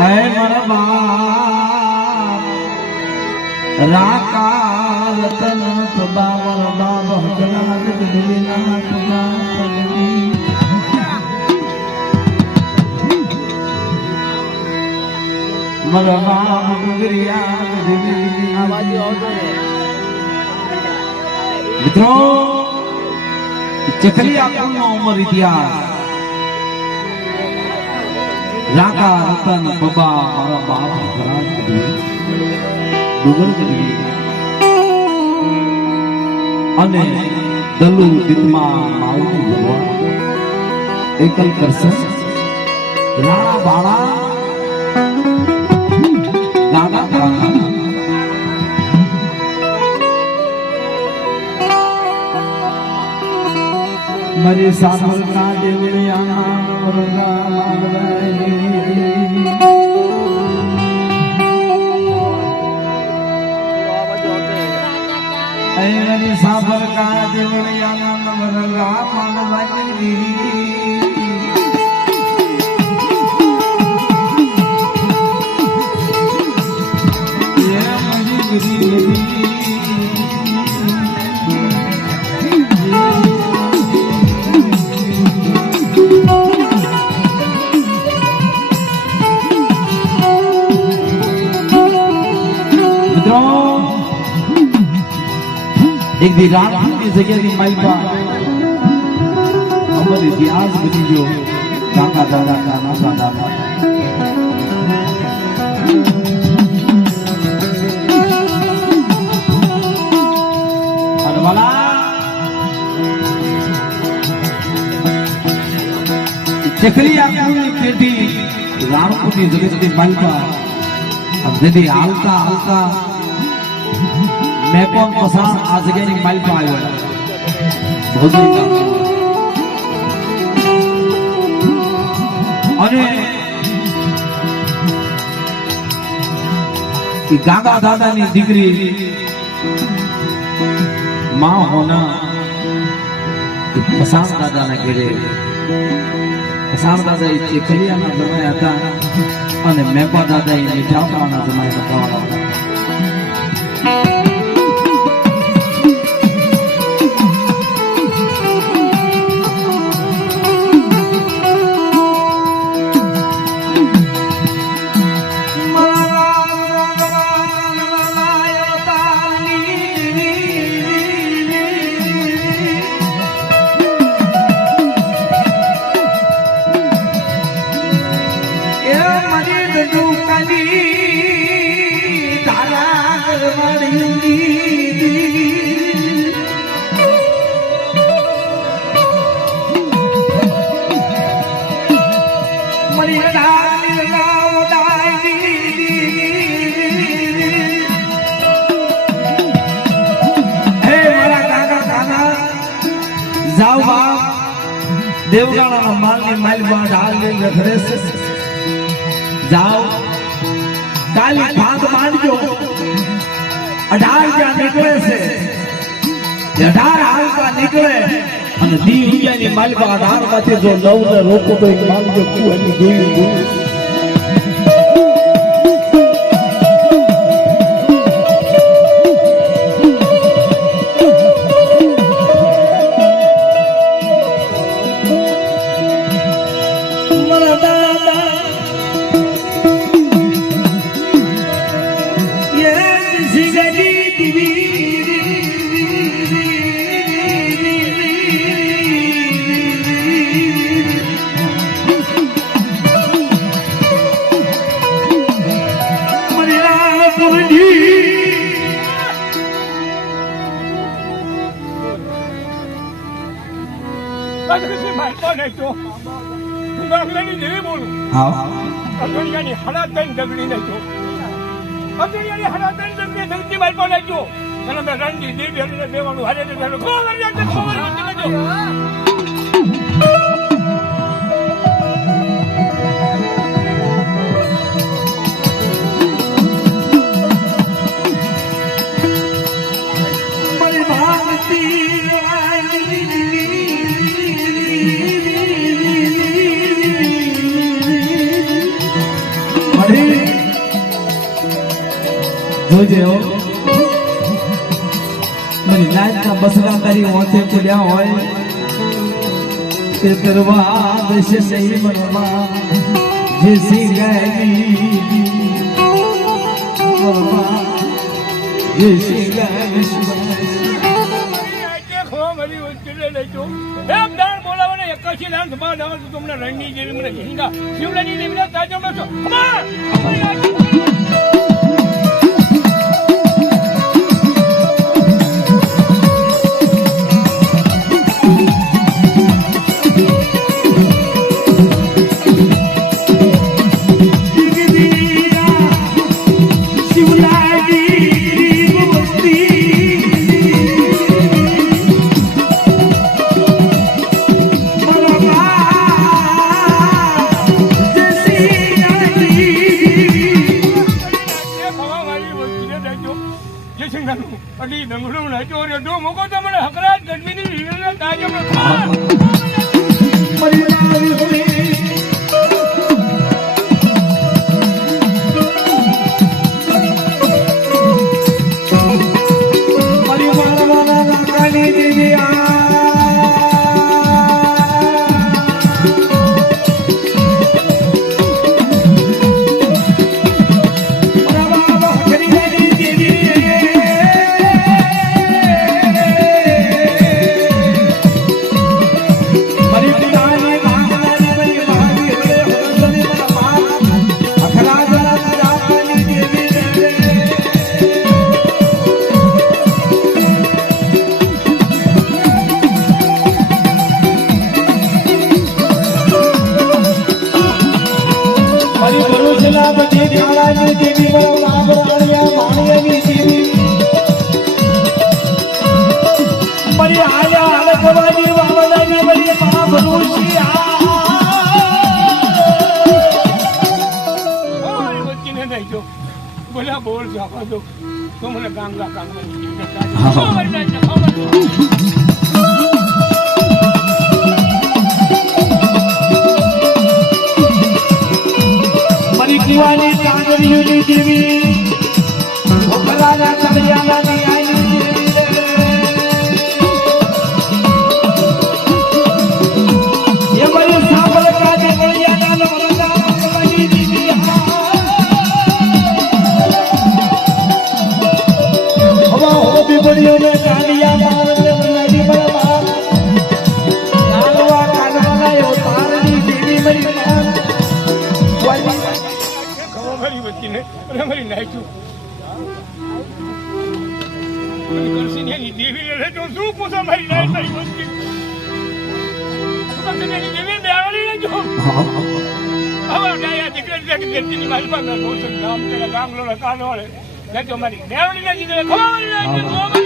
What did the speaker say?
હે મારા બાપ, રાકા રતન બાબર, બાબ હજના જગદીના તુમા પગની મારા બાપ ડુંગરિયા મિત્રો ચકલી આકુલનો ઉમર ઇતિહાસ રાકા રતન બબા મારા બાપ ઘરાજ ડુગર કરી અને દલુ દિતમાં માવતી ભગવાન. એકલ કરશે રાણા બાળા. મરી દાદા મારી સાંભળ સાંભળ કા દેવળિયા રંગા માનવાજી મિત્રો એક દી રાતની જગ્યાની માલપા અમર ઇતિહાસ બની ગયો. કાકા દાદા કાના દાદા. ચકલી આકુની પેટી રાણપુરની જગતની માલપા દીદી હાલતા હાલતા. મેં પણ પસાર આ જગ્યાની માઇલ પર આવ્યો અને ગાગા દાદાની દીકરી માં હોના એ પસાર દાદાના ઘેરે પસાર દાદા એ ચેખલિયાના જમાયા હતા અને મેપા દાદા એ મીઠાવડાના જમાયા હતા દેવગાળાના માલની માલ બાદ હાલ લઈને છે. જાઓ. કાલી ભાગ માંડજો અઢાર જ્યાં નીકળે છે. અઢાર હાલતા નીકળે. અને દી રૂપિયાની માલિકા અઢારમાંથી જો નવ ને રોકો તો એક માંગજો કુવાની દેવી અગણિયાની હડા ત્રણ નહીં તો અગણિયાની હડા ત્રણ ડગડી ધરતી નહીં તો અને મેં રણજી દેવી હરીને બેવાનું હારે ને બેવાનું જોજે. હો મારી લાઈફના બસરા તારી ઓથે પડ્યા હોય. તે કરવા દેશે સહી મનમાં જે સી ગઈ જે સી તમને રણની જેવી મને હિંગા શિવલાની દેવીના તાજો માં ડંગડું લેજો રે જો મોકો તમને ભરૂચના બધી કાળાની દેવી બાબરાણિયા માણિયાની દેવી મારી આયા અડકવાની મારી બોલ જવા દો. તો મને ગાંગા ગાંગા કુવાની કાંગરીઓની દેવી ઓખલાના કડિયાલાની કરશીની શું પૂછો મારી નાઈ તારી વચ્ચે તમે એની હવે મારી પાસે બહુ છે ગામ પેલા ગામ લોલા કાનો મારી બેહાડી લેજો ખબર